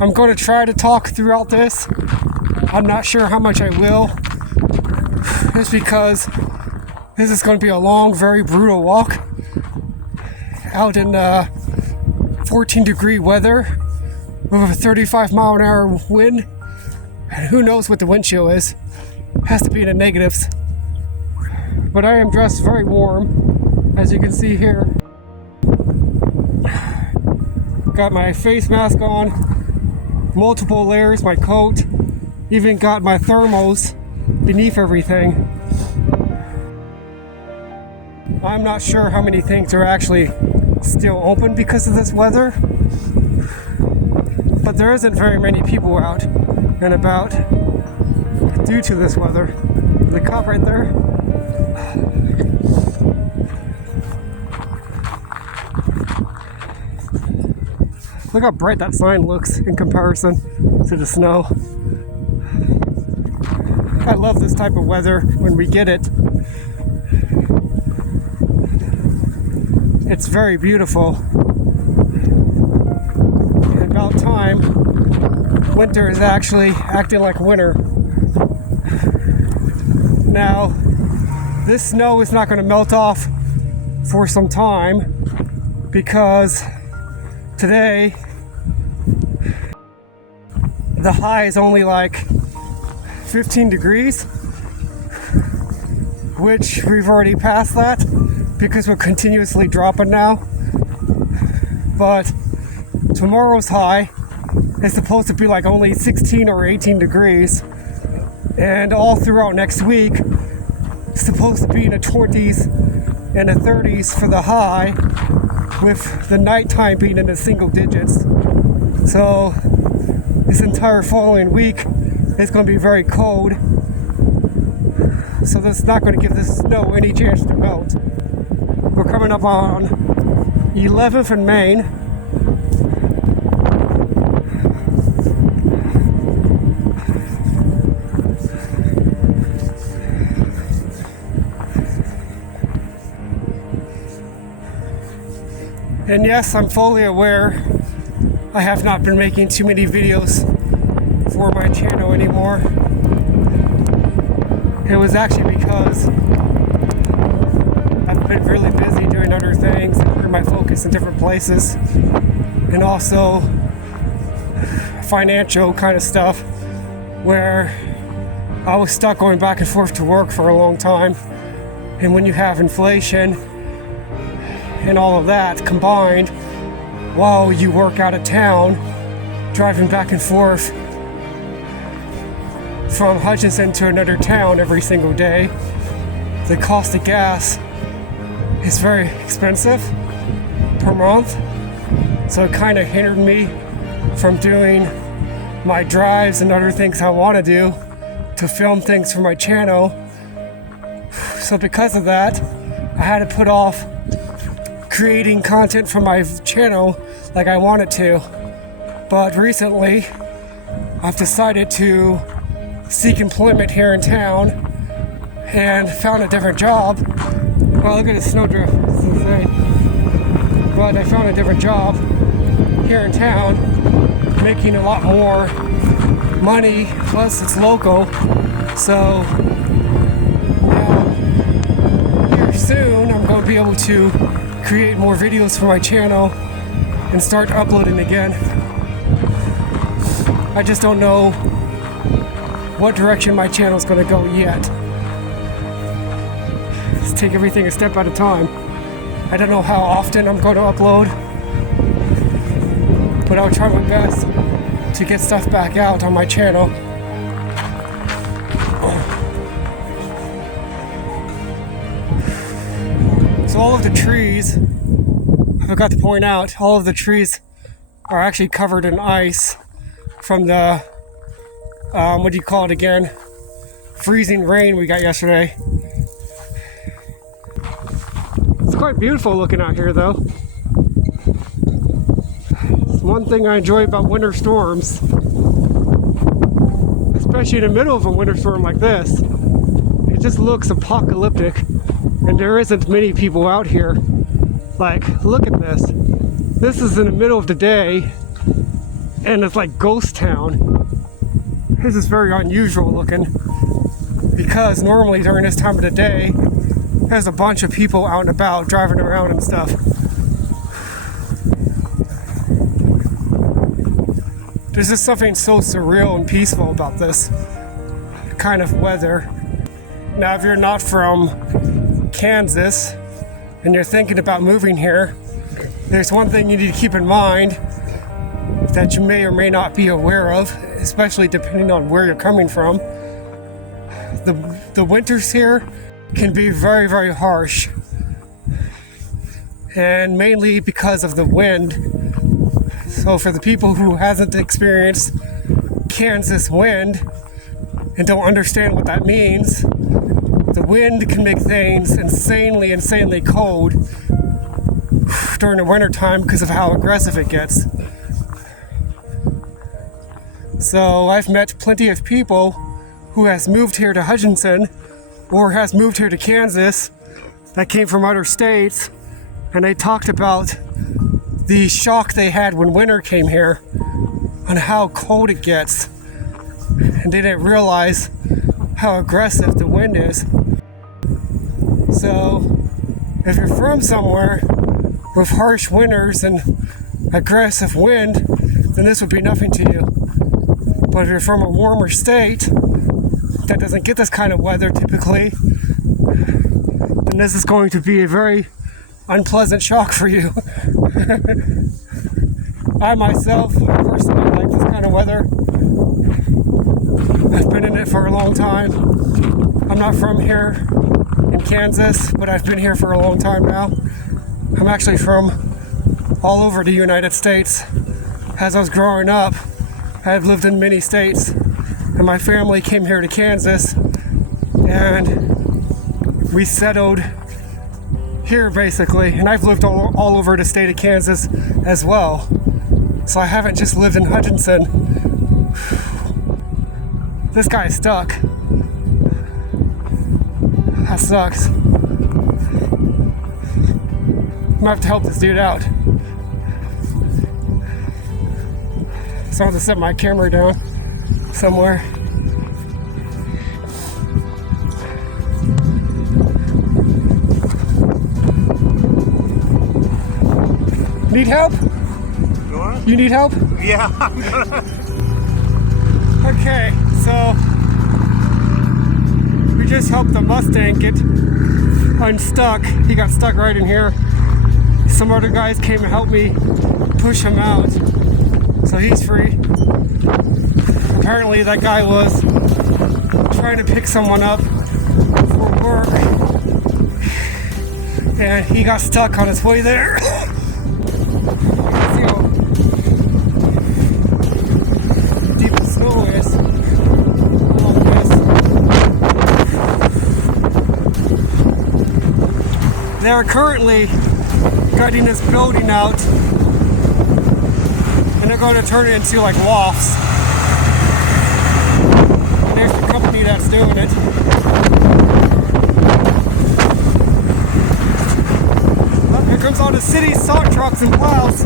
I'm going to try to talk throughout this. I'm not sure how much I will. Just because this is going to be a long, very brutal walk out in 14-degree weather with a 35-mile-an-hour wind. And who knows what the wind chill is. It has to be in the negatives. But I am dressed very warm, as you can see here. Got my face mask on, multiple layers, my coat, even got my thermals beneath everything. I'm not sure how many things are actually still open because of this weather, but there isn't very many people out and about due to this weather. The cop right there. Look how bright that sign looks in comparison to the snow. I love this type of weather when we get it. It's very beautiful. And about time, winter is actually acting like winter. Now, this snow is not going to melt off for some time because today the high is only like 15 degrees, which we've already passed that because we're continuously dropping now. But tomorrow's high is supposed to be like only 16 or 18 degrees, and all throughout next week it's supposed to be in the 20s and the 30s for the high, with the nighttime being in the single digits. So this entire following week is going to be very cold. So that's not going to give this snow any chance to melt. We're coming up on 11th in Maine. And yes, I'm fully aware I have not been making too many videos for my channel anymore. It was actually because I've been really busy doing other things and putting my focus in different places, and also financial kind of stuff where I was stuck going back and forth to work for a long time. And when you have inflation and all of that combined while you work out of town, driving back and forth from Hutchinson to another town every single day, the cost of gas is very expensive per month. So it kind of hindered me from doing my drives and other things I want to do to film things for my channel. So because of that, I had to put off creating content for my channel like I wanted to. But recently, I've decided to seek employment here in town and found a different job. Well, look at the snowdrift. It's insane. But I found a different job here in town, making a lot more money, plus it's local. So now, here soon, I'm going to be able to create more videos for my channel and start uploading again. I just don't know what direction my channel is going to go yet. Let's take everything a step at a time. I don't know how often I'm going to upload, but I'll try my best to get stuff back out on my channel. So all of the trees, I forgot to point out, all of the trees are actually covered in ice from the, what do you call it again? Freezing rain we got yesterday. It's quite beautiful looking out here though. It's one thing I enjoy about winter storms, especially in the middle of a winter storm like this. It just looks apocalyptic, and there isn't many people out here. Like, look at this. This is in the middle of the day, and it's like ghost town. This is very unusual looking, because normally during this time of the day, there's a bunch of people out and about driving around and stuff. There's just something so surreal and peaceful about this kind of weather. Now, if you're not from Kansas and you're thinking about moving here, there's one thing you need to keep in mind that you may or may not be aware of, especially depending on where you're coming from. The winters here can be very, very harsh, and mainly because of the wind. So for the people who hasn't experienced Kansas wind and don't understand what that means, the wind can make things insanely cold during the winter time because of how aggressive it gets. So I've met plenty of people who has moved here to Hutchinson or has moved here to Kansas that came from other states, and they talked about the shock they had when winter came here on how cold it gets, and they didn't realize how aggressive the wind is. So if you're from somewhere with harsh winters and aggressive wind, then this would be nothing to you. But if you're from a warmer state that doesn't get this kind of weather typically, then this is going to be a very unpleasant shock for you. I myself personally like this kind of weather. I've been in it for a long time. I'm not from here in Kansas, but I've been here for a long time now. I'm actually from all over the United States. As I was growing up, I've lived in many states, and my family came here to Kansas, and we settled here basically, and I've lived all over the state of Kansas as well. So I haven't just lived in Hutchinson. This guy's stuck. That sucks. I'm gonna have to help this dude out. So I'm gonna set my camera down somewhere. Need help? What? You need help? Yeah. Okay, so we just helped the Mustang get unstuck. He got stuck right in here. Some other guys came and helped me push him out, so he's free. Apparently that guy was trying to pick someone up for work, and he got stuck on his way there. See how deep the snow is. They're currently gutting this building out, and they're going to turn it into like lofts. And there's the company that's doing it. Oh, here comes all the city salt trucks and plows.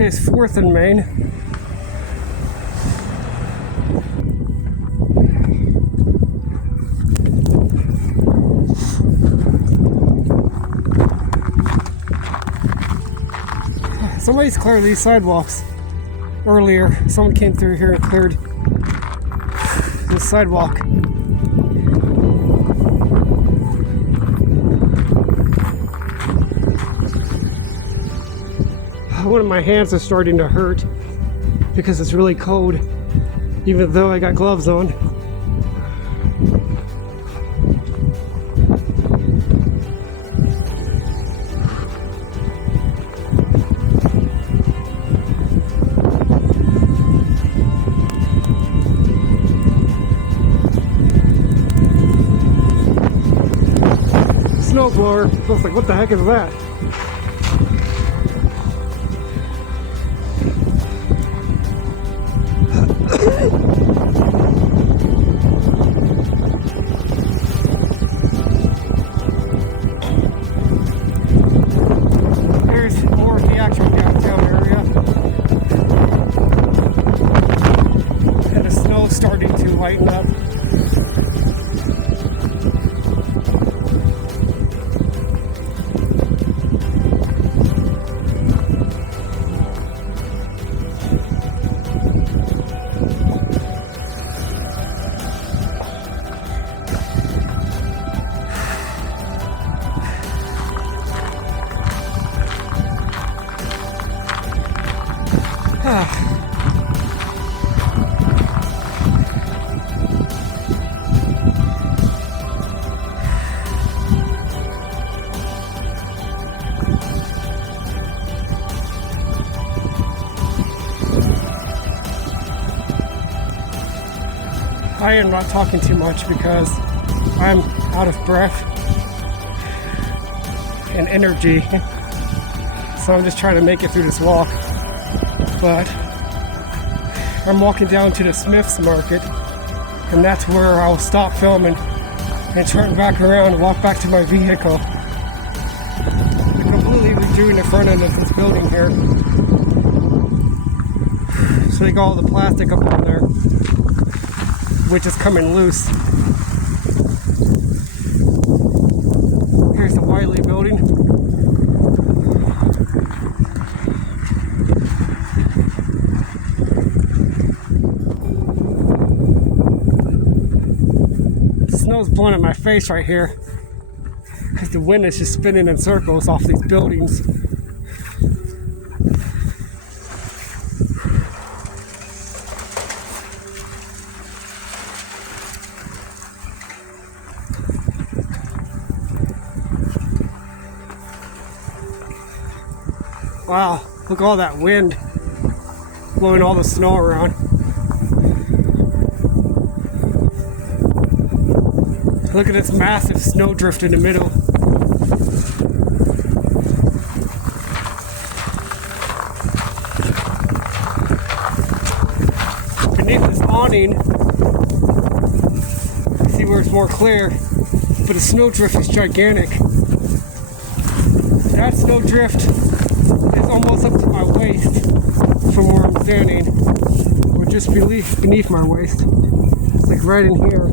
It's 4th and Main. Somebody's cleared these sidewalks earlier. Someone came through here and cleared this sidewalk. One of my hands is starting to hurt because it's really cold, even though I got gloves on. snowblower. I was like, what the heck is that? Here's more of the actual downtown area. And the snow's starting to lighten up. I am not talking too much because I'm out of breath and energy, so I'm just trying to make it through this walk. But I'm walking down to the Smith's Market, and that's where I'll stop filming and turn back around and walk back to my vehicle. I'm completely redoing the front end of this building here, so they got all the plastic up on there, which is coming loose. Here's the Wiley building. The snow's blowing in my face right here because the wind is just spinning in circles off these buildings. Wow, look at all that wind blowing all the snow around. Look at this massive snowdrift in the middle. Beneath this awning, see where it's more clear, but the snowdrift is gigantic. That snowdrift is almost up to my waist from where I'm standing, or just beneath my waist. It's like right in here.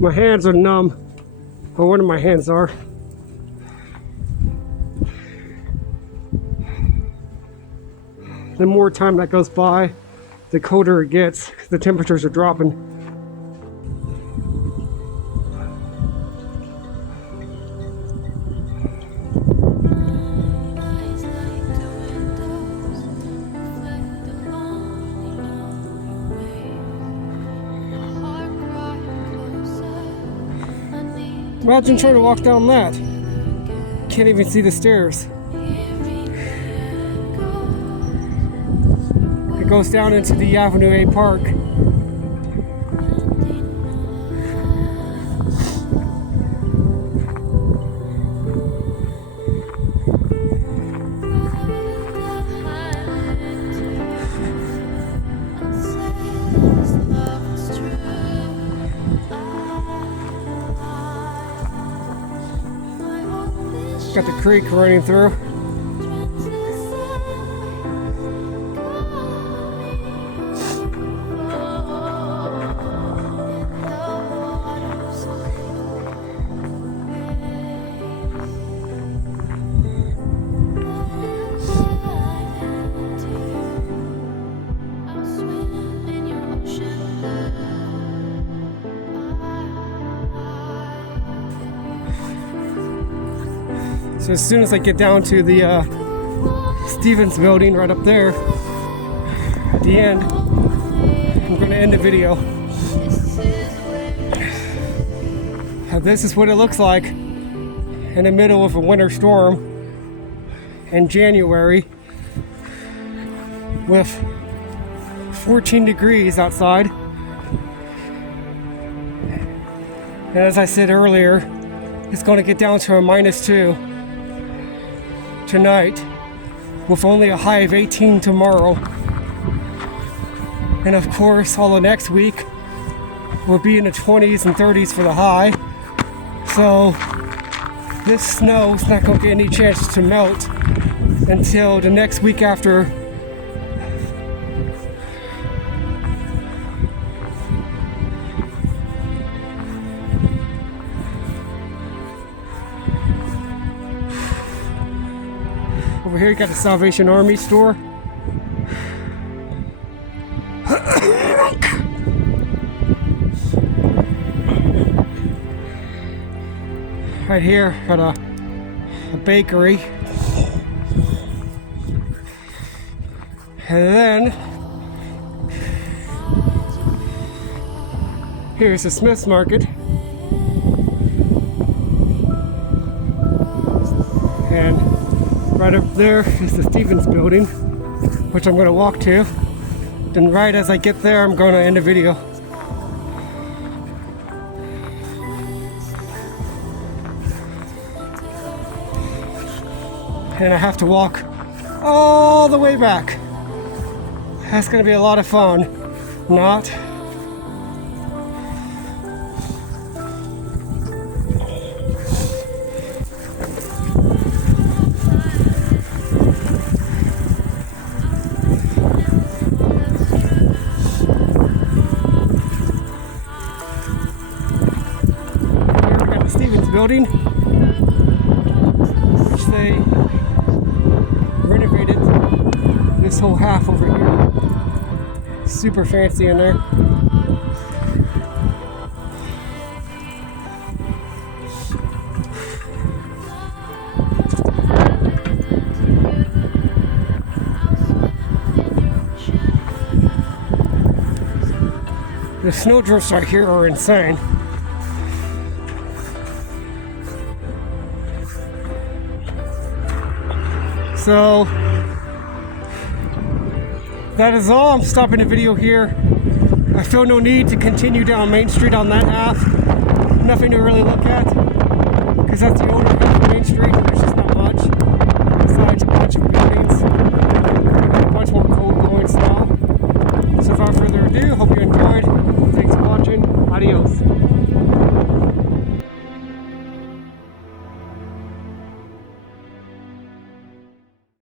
My hands are numb, or one of my hands are. The more time that goes by, the colder it gets. The temperatures are dropping. Imagine trying to walk down that. Can't even see the stairs. It goes down into the Avenue A Park. Got the creek running through. So as soon as I get down to the Stevens building right up there at the end, I'm going to end the video. This is what it looks like in the middle of a winter storm in January with 14 degrees outside. And as I said earlier, it's going to get down to a -2 tonight with only a high of 18 tomorrow. And of course, all of next week will be in the 20s and 30s for the high. So this snow is not going to get any chance to melt until the next week after. Over here you got the Salvation Army store. Right here, got a bakery. And then here's the Smith's Market. And right up there is the Stevens building, which I'm going to walk to. Then right as I get there, I'm going to end the video. And I have to walk all the way back. That's going to be a lot of fun. Not. Here we got the Stevens building, which they renovated this whole half over here. Super fancy in there. The snowdrifts right here are insane. So that is all. I'm stopping the video here. I feel no need to continue down Main Street on that half. Nothing to really look at, because that's the older half of Main Street. There's just not much besides a bunch of buildings and a bunch more cold blowing snow.